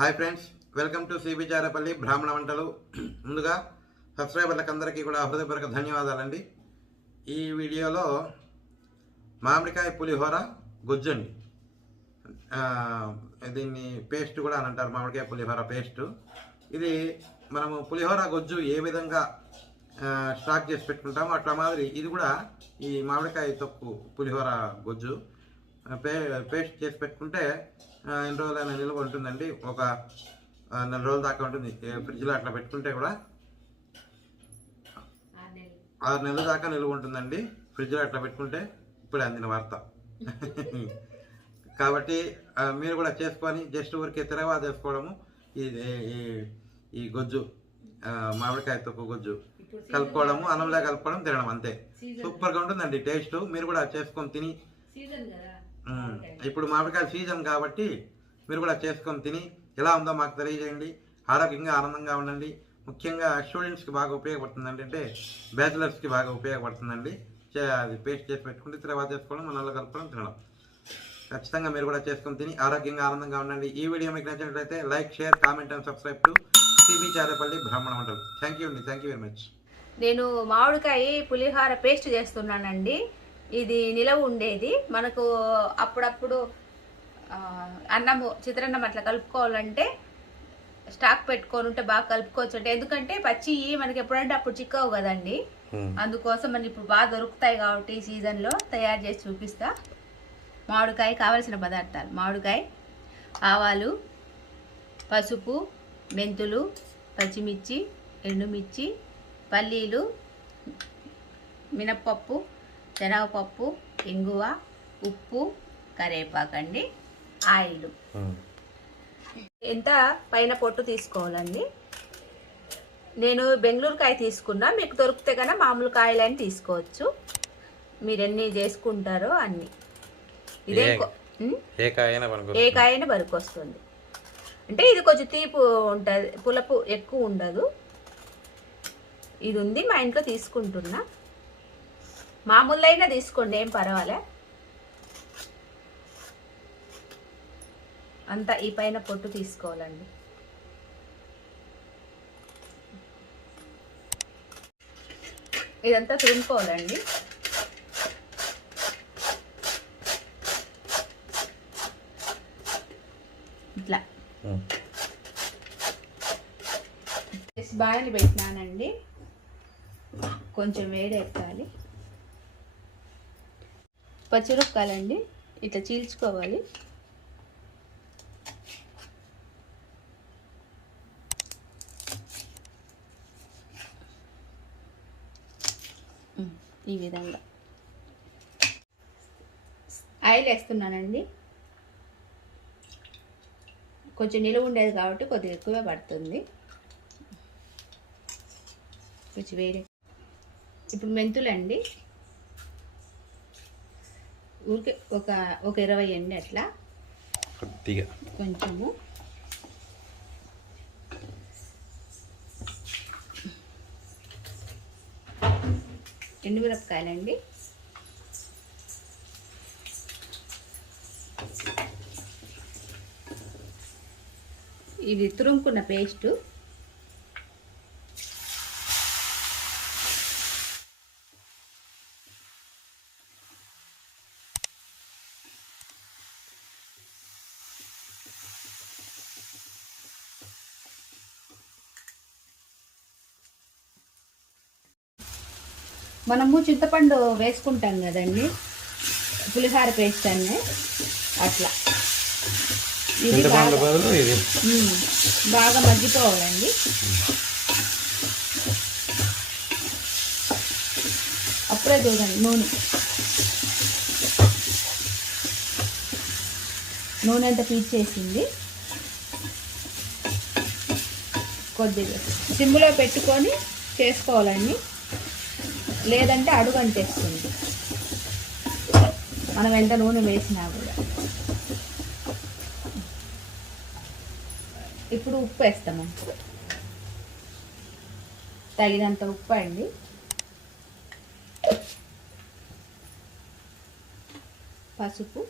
Hi friends, welcome to cbcharepalli బ్రాహ్మణవంటలు. ముందుగా సబ్స్క్రైబర్లకు అందరికీ కూడా హృదయపూర్వక ధన్యవాదాలండి. ఈ వీడియోలో మామిడికాయ పులిహోర గుజ్జు అండి. దీన్ని పేస్ట్ కూడా అని అంటారు, మామిడికాయ పులిహోర పేస్టు. ఇది మనము పులిహోర గుజ్జు ఏ విధంగా స్టాక్ చేసి పెట్టుకుంటామో అట్లా మాదిరి ఇది కూడా ఈ మామిడికాయ తొక్కు పులిహోర గుజ్జు పేస్ట్ చేసి పెట్టుకుంటే ఎన్ని రోజులైనా నిల్వ ఉంటుందండి. ఒక 4 రోజుల దాకా ఉంటుంది. ఫ్రిడ్జ్లో అట్లా పెట్టుకుంటే కూడా 6 నెలల దాకా నిల్వ ఉంటుందండి. ఫ్రిడ్జ్లో అట్లా పెట్టుకుంటే ఇప్పుడే అందిన వార్త. కాబట్టి మీరు కూడా చేసుకొని జస్ట్ ఊరికే తిరగవా చేసుకోవడము. ఈ గొజ్జు మామిడికాయ తొక్కు గుజ్జు కలుపుకోవడము, అన్నంలో కలుపుకోవడం, తినడం, అంతే. సూపర్గా ఉంటుందండి టేస్ట్. మీరు కూడా చేసుకొని తిని, ఇప్పుడు మామిడికాయ సీజన్ కాబట్టి మీరు కూడా చేసుకొని తిని ఎలా ఉందో మాకు తెలియజేయండి. ఆరోగ్యంగా ఆనందంగా ఉండండి. ముఖ్యంగా స్టూడెంట్స్కి బాగా ఉపయోగపడుతుందండి, అంటే బ్యాచిలర్స్కి బాగా ఉపయోగపడుతుందండి. అది పేస్ట్ చేసి పెట్టుకుంటే తర్వాత చేసుకోవడం, మనలో కలుపుకోవడం, తినడం. ఖచ్చితంగా మీరు కూడా చేసుకొని తిని ఆరోగ్యంగా ఆనందంగా ఉండండి. ఈ వీడియో మీకు నచ్చినట్లయితే like, share, comment and subscribe to cbcharepalli బ్రాహ్మణవంటలు. Thank you very much. నేను మామిడికాయ పులిహార పేస్ట్ చేస్తున్నానండి. ఇది నిలవ ఉండేది. మనకు అప్పుడప్పుడు అన్నము చిత్రాన్నం అట్లా కలుపుకోవాలంటే స్టాక్ పెట్టుకొని ఉంటే బాగా కలుపుకోవచ్చు అంటే, ఎందుకంటే పచ్చి మనకి ఎప్పుడంటే అప్పుడు చిక్కవు కదండి. అందుకోసం మనం ఇప్పుడు బాగా దొరుకుతాయి కాబట్టి ఈ సీజన్లో తయారు చేసి చూపిస్తా. మామిడికాయ కావలసిన పదార్థాలు: మామిడికాయ, ఆవాలు, పసుపు, మెంతులు, పచ్చిమిర్చి, ఎండుమిర్చి, పల్లీలు, మినప్పప్పు, శనగపప్పు, ఇంగువ, ఉప్పు, కరివేపాకండి, ఆయిల్. ఎంత పైన పొట్టు తీసుకోవాలండి. నేను బెంగళూరు కాయ తీసుకున్నా. మీకు దొరికితే కన్నా మామూలు కాయలని తీసుకోవచ్చు. మీరు ఎన్ని చేసుకుంటారో అన్ని. ఇదే ఏ కాయైనా బరుకు వస్తుంది. అంటే ఇది కొంచెం తీపి ఉంటుంది, పులుపు ఎక్కువ ఉండదు. ఇది ఉంది మా ఇంట్లో, తీసుకుంటున్నా. మామూలు అయినా తీసుకోండి, ఏం పర్వాలే. అంతా ఈ పైన పొట్టు తీసుకోవాలండి. ఇదంతా తురుముకోవాలండి. ఇట్లా బాయిల్ పెట్టినానండి. కొంచెం వేడెక్కాలి. పచ్చిమిరపకాయలండి ఇట్లా చీల్చుకోవాలి. ఈ విధంగా ఆయిల్ వేస్తున్నానండి. కొంచెం నిలువ ఉండేది కాబట్టి కొద్దిగా ఎక్కువే పడుతుంది. కొంచెం వేడి. ఇప్పుడు మెంతులండి, ఊరికే ఒక 20 ఎండి అట్లా కొద్దిగా, కొంచెము. ఎండుమిరపకాయలండి, ఇది తురుముకున్న పేస్టు, మనము చింతపండు వేసుకుంటాం కదండి పులిహార పేస్ట్ అన్నీ, అట్లా ఇది బాగా మగ్గిపోవాలండి. అప్పుడే చూడండి నూనె అంతా పీల్చేసింది. కొద్దిగా సిమ్లో పెట్టుకొని చేసుకోవాలండి, లేదంటే అడుగు అంటేస్తుంది మనం ఎంత నూనె వేసినా కూడా. ఇప్పుడు ఉప్పు వేస్తామండి, తగినంత ఉప్పు అండి. పసుపు,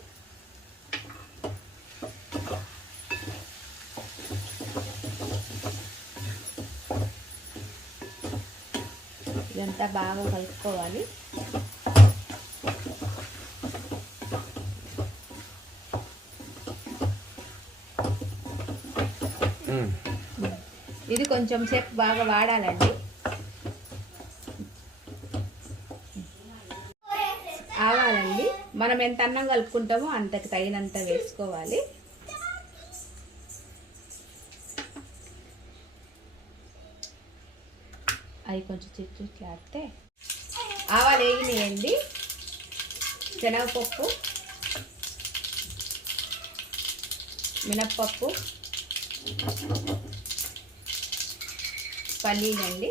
ఇదంతా బాగా కలుపుకోవాలి. ఇది కొంచెం సేపు బాగా వాడాలండి. ఆవాలండి మనం ఎంత అన్నం కలుపుకుంటామో అంతకు తగినంత వేసుకోవాలి. అవి కొంచెం చిట్లాడితే ఆవాలు వేగినాయండి. శనగపప్పు, మినప్పప్పు, పల్లీలండి,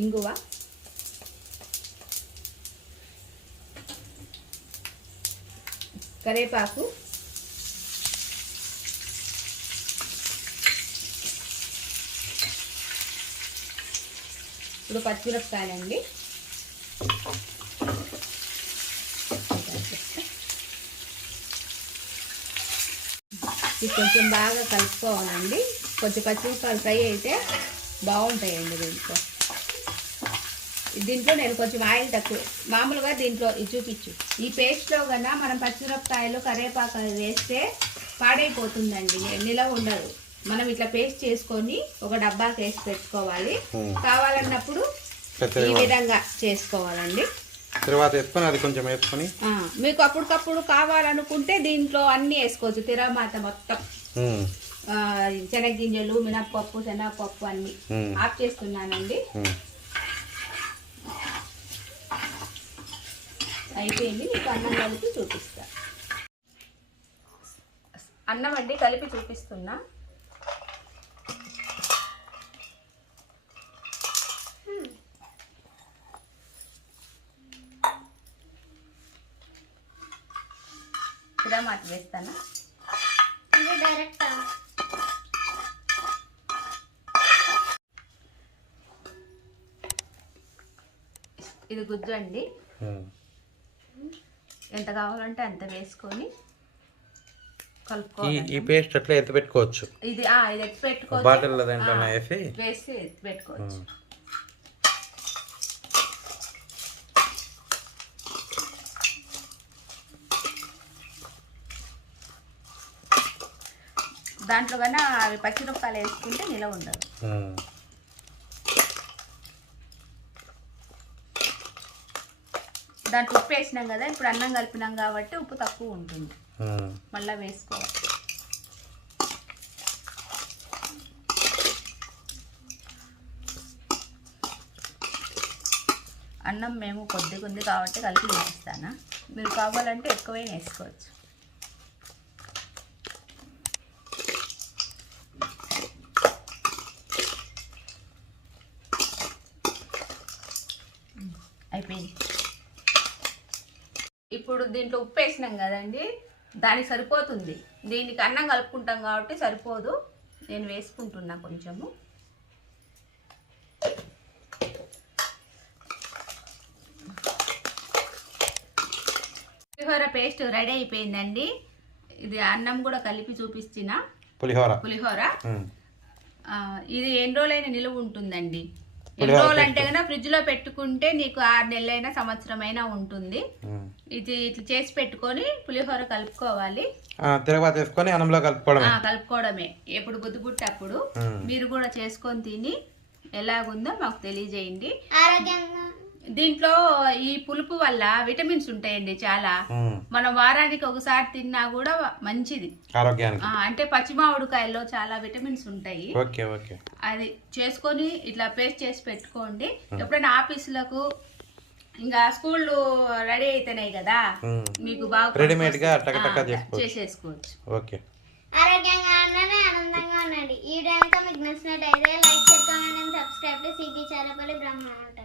ఇంగువ, కరివేపాకు, ఇప్పుడు పచ్చిమిరపకాయలండి, ఇది కొంచెం బాగా కలుపుకోవాలండి. కొంచెం పచ్చిమిరపకాయలు ఫ్రై అయితే బాగుంటాయండి. దీంట్లో నేను కొంచెం ఆయిల్ తక్కువ, మామూలుగా దీంట్లో ఇది చూపించు. ఈ పేస్ట్లో కన్నా మనం పచ్చిమిరపకాయలు కరివేపాకు వేస్తే పాడైపోతుందండి, నిలవ ఉండదు. మనం ఇట్లా పేస్ట్ చేసుకొని ఒక డబ్బాకి వేసి పెట్టుకోవాలి. కావాలన్నప్పుడు ఈ విధంగా చేసుకోవాలండి. తర్వాత వేసుకొని అది కొంచెం వేసుకొని మీకు అప్పటికప్పుడు కావాలనుకుంటే దీంట్లో అన్ని వేసుకోవచ్చు. తిరమాత మొత్తం, శనగగింజలు, మినప్పప్పు, శనగపప్పు అన్ని ఆఫ్ చేస్తున్నానండి. అయిపోయింది. మీకు అన్నం కలిపి చూపిస్తా. అన్నం అండి కలిపి చూపిస్తున్నా. తిరమాత వేస్తానా డైరెక్ట్. ఇది గుజ్జు అండి. ఎంత కావాలంటే అంత వేసుకొని కలుపుకోవాలి. ఈ పేస్ట్ అట్లా ఎత్తి పెట్టుకోవచ్చు. ఇది ఎత్తి పెట్టుకోవచ్చు. బాటిల్లో దాంట్లో వేసి ఎత్తి పెట్టుకోవచ్చు. దాంట్లో కన్నా అవి పచ్చిమిరపకాయలు వేసుకుంటే నిలవ ఉండదు. దాంట్లో ఉప్పు వేసినాం కదా, ఇప్పుడు అన్నం కలిపినాం కాబట్టి ఉప్పు తక్కువ ఉంటుంది. మళ్ళీ వేసుకోవాలి. అన్నం మేము కొద్దిగా ఉంది కాబట్టి కలిపి వేస్తాను. మీరు కావాలంటే ఎక్కువైనా వేసుకోవచ్చు. అయిపోయింది. ఇప్పుడు దీంట్లో ఉప్పు వేసినాం కదండి, దానికి సరిపోతుంది. దీనికి అన్నం కలుపుకుంటాం కాబట్టి సరిపోదు. నేను వేసుకుంటున్నా కొంచెము. పులిహోర పేస్ట్ రెడీ అయిపోయిందండి. ఇది అన్నం కూడా కలిపి చూపించిన పులిహోర. ఇది ఎన్ని రోజులైనా నిలువ ఉంటుందండి. ఎన్ని రోజులు అంటే కన్నా ఫ్రిడ్జ్ లో పెట్టుకుంటే నీకు 6 నెలలైనా సంవత్సరం అయినా ఉంటుంది. ఇది ఇట్లా చేసి పెట్టుకొని పులిహోర కలుపుకోవాలి. తిరగబాత వేసుకొని అన్నంలో కలుపుకోవడమే. ఎప్పుడు బుద్ధి పుట్టి అప్పుడు మీరు కూడా చేసుకొని తిని ఎలాగుందో మాకు తెలియజేయండి. దీంట్లో ఈ పులుపు వల్ల విటమిన్స్ ఉంటాయండి చాలా. మనం వారానికి ఒకసారి తిన్నా కూడా మంచిది ఆరోగ్యానికి. అంటే పచ్చి మామిడికాయల్లో చాలా విటమిన్స్ ఉంటాయి. అది చేసుకొని ఇట్లా పేస్ట్ చేసి పెట్టుకోండి. ఎప్పుడైనా ఆఫీసులకు ఇంకా స్కూళ్ళు రెడీ అయితేనాయి కదా, మీకు బాగా రెడీమేడ్ గా చేసేసుకోవచ్చు. ఆరోగ్యంగా ఉండండి, ఆనందంగా ఉండండి. ఈ వీడియో కనుక మీకు నచ్చినట్టయితే like, share, comment and subscribe to cbcharepalli బ్రహ్మనావంతలు.